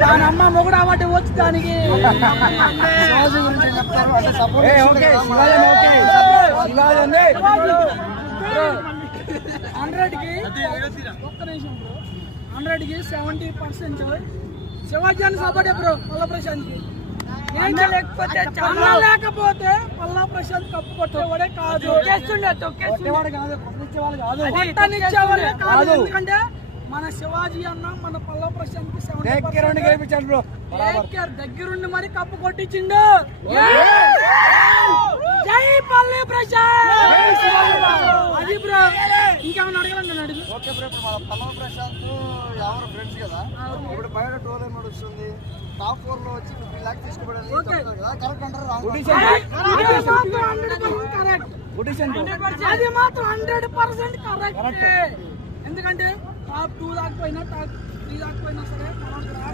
దాని అమ్మ మొగుడు అవార్డు వచ్చి దానికి శివాజీ గురించి చెప్తారు అంటే సపోర్ట్ హండ్రెడ్కి ఒక్క నిమిషం బ్రో 100కి 70% శివాజీ అని సపోర్ట్ బ్రో పల్లా ప్రశాంత్కి లేకపోతే పల్లా ప్రశాంత్ కప్పు కొట్టేవాడే కాదు, కొట్టేవాడు కాదు, కొట్టనిచ్చేవాడే కాదు. ఎందుకంటే మన శివాజీ అన్న మన పల్లా ప్రశాంత్ కి 70% దగ్గరుండి మరి కప్పు కొట్టించిండు. జై పల్లి ప్రశాంత్. అది బ్రో ఇంకేమన్నా అడగాలని అడుగు. ఓకే బ్రో, ఇప్పుడు మన పల్లా ప్రశాంత్ ఎవరు ఫ్రెండ్స్ కదా, ఇప్పుడు బయట టోల్ ఏమో వస్తుంది, టాప్ 4 లో వచ్చి 50 lakhs తీసుకోవడానికి కరెక్ట్ అంటారు? అది మాత్రం 100% కరెక్ట్. ఎందుకంటే టాప్ 2 దాకపోయినా టాప్ 3 దాకపోయినా సరే